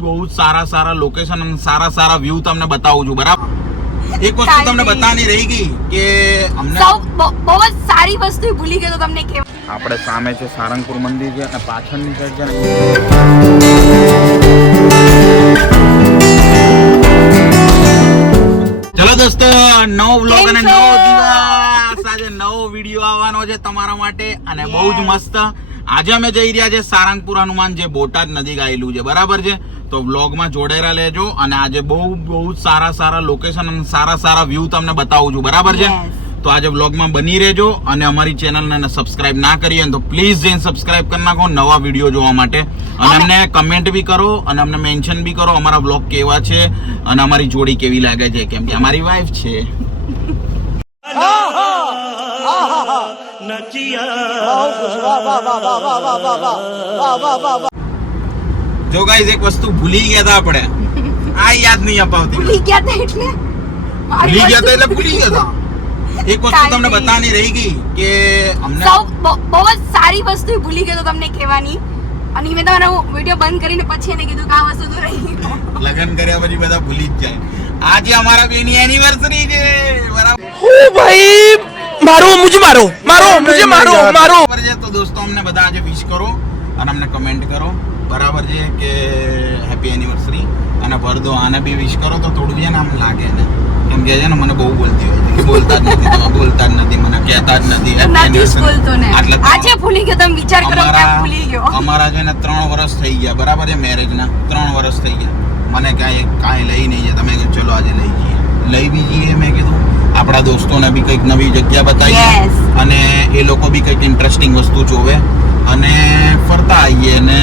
બહુ સારા લોકેશન અને સારા વ્યૂ તમને બતાવું છું. બરાબર, એક વસ્તુ તમને બતાવવાની રહી ગઈ કે અમને બહુ જ સારી વસ્તુ ભૂલી ગયો તમને કે આપણે સામે છે સારંગપુર મંદિર છે અને પાછળની સાઈડ છે ને ચલો દોસ્તો, નવો વ્લોગ અને નવો દિવસ, આજે નવો વિડીયો આવવાનો છે તમારા માટે અને બહુ જ મસ્ત. આજે અમે જઈ રહ્યા છે સારંગપુર હનુમાન, જે બોટાદ નજીક આવેલું છે. બરાબર છે, તો વ્લોગમાં જોડેલા લેજો અને આજે બહુ સારા લોકેશન અને સારા વ્યૂ તમને બતાવું છું. બરાબર છે, તો આજે વ્લોગમાં બની રહેજો અને અમારી ચેનલને સબસ્ક્રાઇબ ના કરી હોય તો પ્લીઝ જઈને સબસ્ક્રાઇબ કરી નાખો નવા વિડીયો જોવા માટે. અને અમને કમેન્ટ બી કરો અને અમને મેન્શન બી કરો અમારા વ્લોગ કેવા છે અને અમારી જોડી કેવી લાગે છે, કેમ કે અમારી વાઈફ છે. જો ગાઈસ, એક વસ્તુ ભૂલી ગયા હતા આપણે, આ યાદ નહીં અપાવતી. ભૂલી ગયા હતા એટલે ભૂલી ગયા હતા. એક વસ્તુ તમને બતાવવાની રહી ગઈ કે અમને બહુ જ સારી વસ્તુ ભૂલી ગયો તમને કહેવાની, અને મેં તમારો વિડિયો બંધ કરીને પછી એને કીધું કે આ વસ્તુ તો રહી ગઈ. લગન કર્યા પછી બધા ભૂલી જ જાય. આજે અમારા બેની એનિવર્સરી છે. બરાબર, ઓ ભાઈ મારો તો દોસ્તો અમને બધા આજે વિશ કરો અને અમને કમેન્ટ કરો. બરાબર છે કે હેપી એનિવર્સરી, અને ભરદો આને બી વિશ કરો તો થોડું છે ને આમ લાગે ને, કેમ કે છે ને મને બહુ બોલતી હોય છે કે બોલતા જ નથી, મને કહેતા જ નથી. આજે ભૂલી ગયો, તમે વિચાર કરો કે ભૂલી ગયો. અમારા છે ને 3 વર્ષ થઈ ગયા. બરાબર છે, મેરેજના 3 વર્ષ થઈ ગયા. મને કાંઈ લઈ નહીં જાય. તમે કહ્યું ચલો આજે લઈ બી જઈએ. મેં કીધું આપણા દોસ્તોને બી કંઈક નવી જગ્યા બતાવીએ અને એ લોકો બી કંઈક ઇન્ટરેસ્ટિંગ વસ્તુ જોવે અને ફરતા આવીએ અને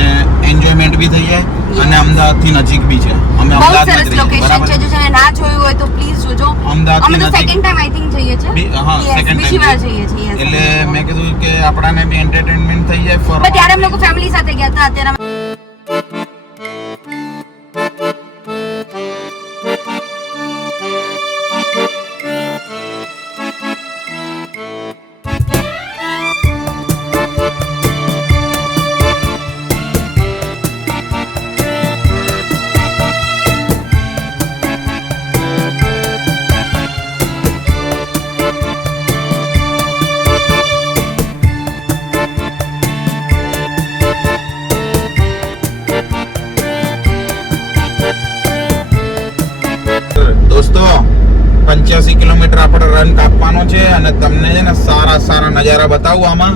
એન્જોયમેન્ટ બી થઈ જાય. અને અમદાવાદથી નજીક બી છે. અમે અમદાવાદમાં જ રહીએ. બરાબર છે, જો ના જોયું હોય તો પ્લીઝ જોજો. અમે તો સેકન્ડ ટાઈમ આઈ થિંક જઈએ છે. હા, સેકન્ડ ટાઈમ. એટલે મેં કીધું કે આપણાને બી એન્ટરટેનમેન્ટ થઈ જાય. પણ ત્યારે અમે લોકો ફેમિલી સાથે ગયા હતા. અત્યારે દોસ્તો 85 કિલોમીટર આપણે રન કાપવાનો છે અને તમને છે ને સારા નજારા બતાવું આમાં.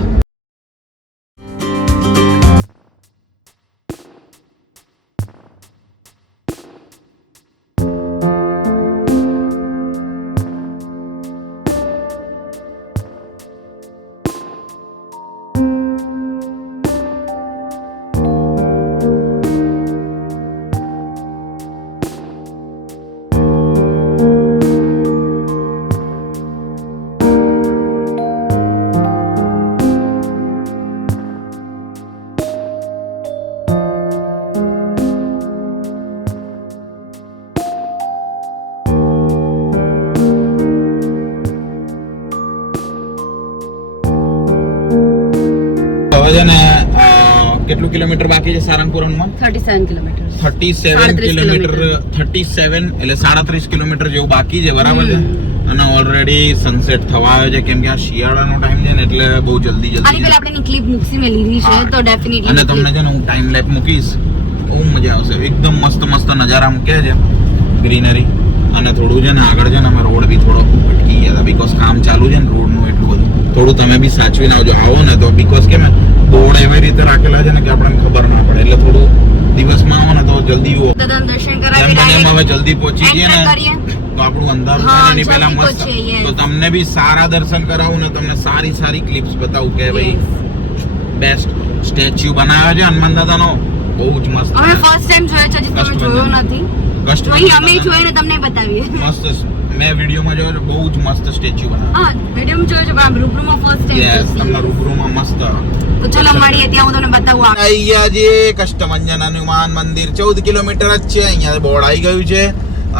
છે ને કેટલું કિલોમીટર બાકી છે સારંગપુર હનુમાન? 37 કિલોમીટર. 37 કિલોમીટર, 37 એટલે 37 કિલોમીટર જેવું બાકી છે. બરાબર છે, અને ઓલરેડી સનસેટ થવા આવ્યો છે, કેમ કે આ શિયાળાનો ટાઈમ છે ને એટલે બહુ જલ્દી આની પહેલા આપણે ક્લિપ મૂકી મેં લીધી છે, તો ડેફિનેટલી. અને તમને છે ને હું ટાઈમ લેપ મૂકીશ, બહુ મજા આવશે. એકદમ મસ્ત નજારા મૂક્યા છે, ગ્રીનરી. અને થોડું છે ને આગળ છે ને અમે રોડ બી થોડો અટકી ગયા હતા, બીકોઝ કામ ચાલુ છે ને રોડનું એટલું બધું. થોડું તમે બી સાચવીને આવજો. આવો ને તો બીકોઝ કેમ બોર્ડ એવી રીતે રાખેલા છે ને કે આપણને ખબર ના પડે, એટલે થોડું દિવસમાં આવો ને તો જલ્દી દર્શન કરાવી હવે જલ્દી પહોંચી જઈએ ને તો આપણું અંધારું એની પહેલા મસ્ત. તો તમને બી સારા દર્શન કરાવું ને તમને સારી ક્લિપ્સ બતાવું કે ભાઈ બેસ્ટ સ્ટેચ્યુ બનાવ્યો છે હનુમાન દાદાનો, બહુ જ મસ્ત. અમે ફર્સ્ટ ટાઈમ જોયો છે, હજી તમે જોયો નથી. અમે જોઈને તમને બતાવીએ. મસ્ત, મેં વિડીયોમાં જોયો છે, બહુ જ મસ્ત સ્ટેચ્યુ બનાવ્યો. હા, વિડીયોમાં જોયો છે, પણ રૂબરૂમાં ફર્સ્ટ ટાઈમ. યસ, તમને રૂબરૂમાં મસ્ત. તો ચલો મળીએ, ત્યાં હું તમને બતાવું. અહીંયા જે કષ્ટભંજન હનુમાન મંદિર 14 કિલોમીટર જ છે. અહીંયા બોર્ડ આવી ગયું છે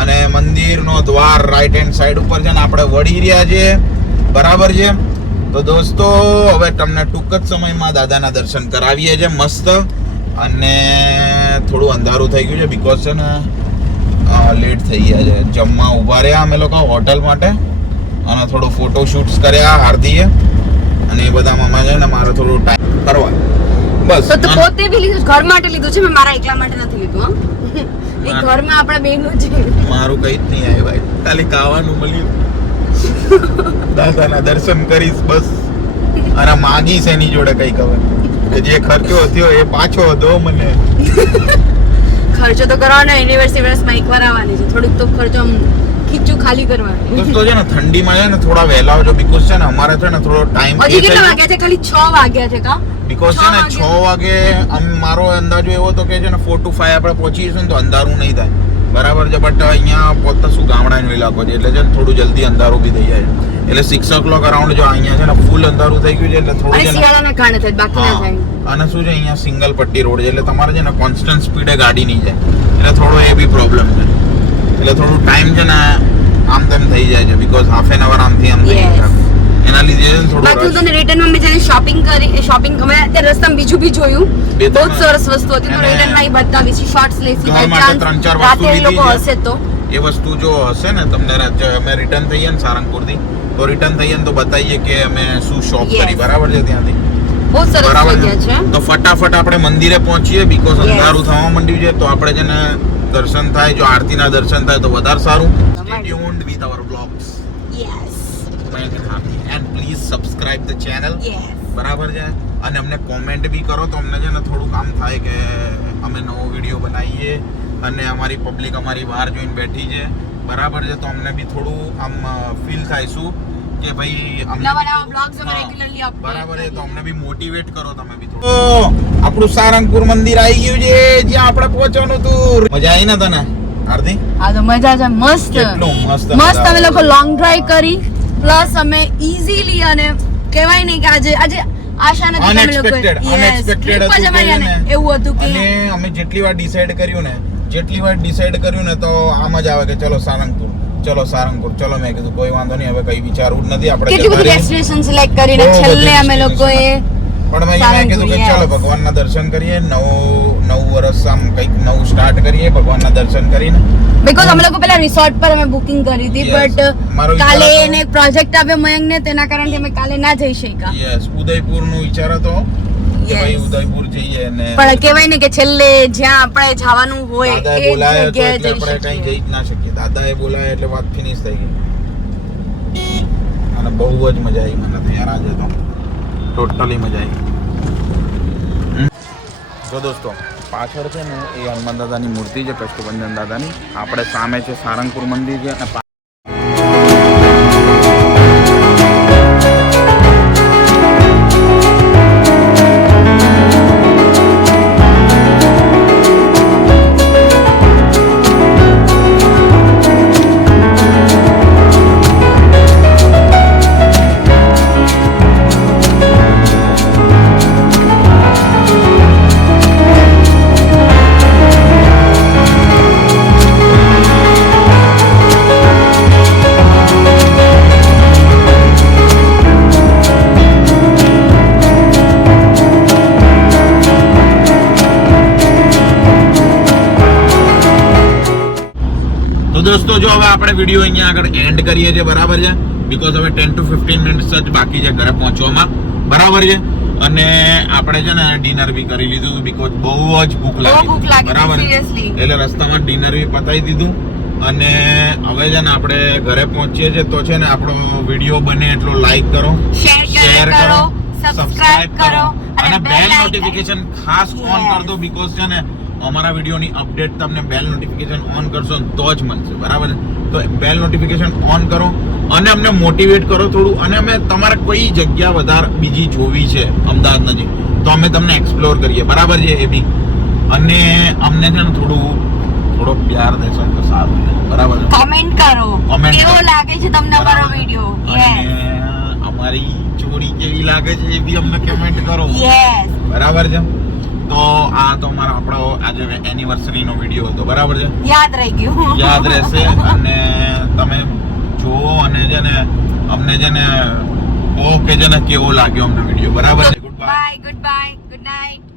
અને મંદિરનો દ્વાર રાઈટ હેન્ડ સાઈડ ઉપર છે ને આપણે વળી રહ્યા છે. બરાબર છે, તો દોસ્તો હવે તમને ટૂંક જ સમયમાં દાદાના દર્શન કરાવીએ છે મસ્ત. અને થોડું અંધારું થઈ ગયું છે બીકોઝ છે ને લેટ થઈ ગયા છે. જમવા ઊભા રહ્યા અમે લોકો હોટલ માટે અને થોડું ફોટો શૂટ્સ કર્યા હાર્દીએ અને એ બધામાં છે ને મારે થોડું ટાઈમ કરવા બસ. તો પોતે બી લીધું ઘર માટે લીધું છે, મેં મારા એકલા માટે નથી લીધું. એ ઘરમાં આપણા બેનું છે. મારું કઈ જ નહીં આવ્યું ભાઈ, ખાલી ખાવાનું મળ્યું, દાદાના દર્શન કરીશ બસ, અને માગીશ એની જોડે કઈ ખબર કે જે ખર્ચો થયો એ પાછો દો મને. ખર્ચો તો કરવાનો, એનિવર્સરી વર્ષમાં એકવાર આવવાની છે, થોડુંક તો ખર્ચો આમ ખીચું ખાલી કરવાનું. દોસ્તો છે ને ઠંડીમાં છે ને થોડા વહેલા આવજો બીકોઝ છે ને અમારે છે ને થોડો ટાઈમ હજી કેટલા વાગ્યા છે? ખાલી 6 વાગ્યા છે કા? બીકોઝ છે ને 6 વાગે મારો અંદાજો એવો હતો કે છે ને 4 to 5 આપણે પહોંચી જઈશું ને તો અંધારું નહીં થાય, બરાબર છે. બટ અહીંયા પોતા શું ગામડાનો ઇલાકો છે એટલે છે ને થોડું જલ્દી અંધારું બી થઈ જાય છે. એટલે 6 o'clock અરાઉન્ડ જો અહીંયા છે ને ફૂલ અંધારું થઈ ગયું છે એટલે થોડું અને છે ને શિયાળાના કારણે થાય, બાકી ના થાય. અને શું છે અહીંયા સિંગલ પટ્ટી રોડ છે એટલે તમારે છે ને કોન્સ્ટન્ટ સ્પીડે ગાડી નહીં જાય એટલે થોડો એ બી પ્રોબ્લેમ છે. એટલે થોડું ટાઈમ છે ને આમ તેમ થઈ જાય છે બીકોઝ હાફ એન અવર આમથી આમ થઈ જાય એના લીધે છે ને થોડું બાકી હું તને રિટર્નમાં મેં જ્યારે શોપિંગ અમે અત્યારે રસ્તામાં બીજું બી જોયું, બહુ જ સરસ વસ્તુ હતી. તો રિટર્નમાં એ બતાવીશ, શોર્ટ્સ લઈશી બાય ચાન્સ રાતે એ લોકો હશે તો એ વસ્તુ જો હશે ને તમને અમે રિટર્ન થઈએ ને સારંગપુરથી તો રિટર્ન થઈએ ને તો બતાવીએ કે અમે શું શોપ કરી, બરાબર છે ત્યાંથી. બહુ સરસ જગ્યા છે. તો ફટાફટ આપણે મંદિરે પહોંચીએ બીકોઝ અંધારું થવા માંડ્યું છે તો આપણે છે ને દર્શન થાય, જો આરતીના દર્શન થાય તો વધારે સારું. Stay tuned with our vlogs. Yes. Make it happy and please subscribe the channel. Yes. બરાબર છે. અને અમને કોમેન્ટ બી કરો તો અમને છે ને થોડું કામ થાય કે અમે નવો વિડીયો બનાવીએ અને અમારી પબ્લિક અમારી બહાર જોઈને બેઠી છે, બરાબર છે. તો અમને બી થોડું આમ ફીલ થાય શું કે ભાઈ નવા બ્લોગ્સ અમે રેગ્યુલરલી અપલોડ બરાબર છે. તો અમને બી મોટિવેટ કરો તમે બી થોડું. તો આપણું સારંગપુર મંદિર આવી ગયું છે જ્યાં આપણે પહોંચવાનું હતું. મજા આવી ને તને આરતી? હા તો મજા છે, મસ્ત કેટલું મસ્ત મસ્ત. અમે લોકો લોંગ ડ્રાઈવ કરી, પ્લસ અમે ઈઝીલી અને કહેવાય નહીં કે આજે આશા નથી કે અમે લોકો અનએક્સપેક્ટેડ હતું એવું હતું કે અને અમે જેટલી વાર ડિસાઈડ કર્યું ને તો આમ જ આવે કે ચલો સારંગપુર, ચલો. મેં કીધું કોઈ વાંધો નહીં, હવે કઈ વિચારવું જ નથી આપણે. કેટલી બધી ડેસ્ટિનેશન સિલેક્ટ કરીને છેલ્લે અમે લોકોએ પણ મેં કીધું કે ચલો ભગવાનના દર્શન કરીએ, નવું વર્ષ આમ કંઈક નવું સ્ટાર્ટ કરીએ ભગવાનના દર્શન કરીને. બીકોઝ અમે લોકો પેલા રિસોર્ટ પર અમે બુકિંગ કરી હતી, બટ કાલે એને પ્રોજેક્ટ આવ્યો મયંકને, તેના કારણે અમે કાલે ના જઈ શક્યા. યસ, ઉદયપુરનો વિચાર હતો કે ભાઈ ઉદયપુર જઈએ ને પણ કહેવાય ને કે છેલ્લે જ્યાં આપણે જવાનું હોય દાદાએ એ બોલાય તો જગ્યાએ એટલે આપણે કઈ જઈ જ ના શકીએ. દાદાએ બોલાય એટલે વાત ફિનિશ થઈ ગઈ અને બહુ જ મજા આવી મને તો યાર. આજે તો ટોટલી મજા આવી. જો દોસ્તો પાછળ છે ને એ હનુમાન દાદાની મૂર્તિ છે, કષ્ટભંજન દાદાની. આપણે સામે છે સારંગપુર મંદિર છે અને દોસ્તો જો હવે આપણે વિડીયો અહીંયા આગળ એન્ડ કરીએ છીએ, બરાબર છે. બીકોઝ હવે 10 to 15 મિનિટ્સ જ બાકી છે ઘરે પહોંચવામાં, બરાબર છે. અને આપણે છે ને ડિનર બી કરી લીધું બીકોઝ બહુ જ ભૂખ લાગી, બરાબર. એટલે રસ્તામાં ડિનર બી પતાવી દીધું અને હવે છે ને આપણે ઘરે પહોંચીએ છીએ તો છે ને આપણો વિડીયો બને એટલો લાઈક કરો, શેર કરો, સબસ્ક્રાઇબ કરો અને બેલ નોટિફિકેશન ખાસ ઓન કરી દો બીકોઝ છે ને અમારા વિડીયોની અપડેટ તમને બેલ નોટિફિકેશન ઓન કરશો તો જ મળશે, બરાબર. તો બેલ નોટિફિકેશન ઓન કરો અને અમને મોટિવેટ કરો થોડું. અને અમે તમારે કોઈ જગ્યા વધારે બીજી જોવી છે અમદાવાદ નજીક તો અમે તમને એક્સપ્લોર કરીએ, બરાબર છે. એ બી અને અમને છે ને થોડો પ્યાર દેશો તો સારું, બરાબર. કમેન્ટ કરો કેવો લાગે છે તમને અમારો વિડીયો, અને અમારી જોડી કેવી લાગે છે એ બી અમને કમેન્ટ કરો, યસ, બરાબર છે. તો આ તો આપણો આજે એનિવર્સરીનો વિડીયો હતો, બરાબર છે. યાદ રહી ગયું, યાદ રહેશે અને તમે જુઓ અને છે ને અમને છે ને કહો કે છે ને કેવો લાગ્યો અમને વિડીયો, બરાબર છે. Good bye, good night.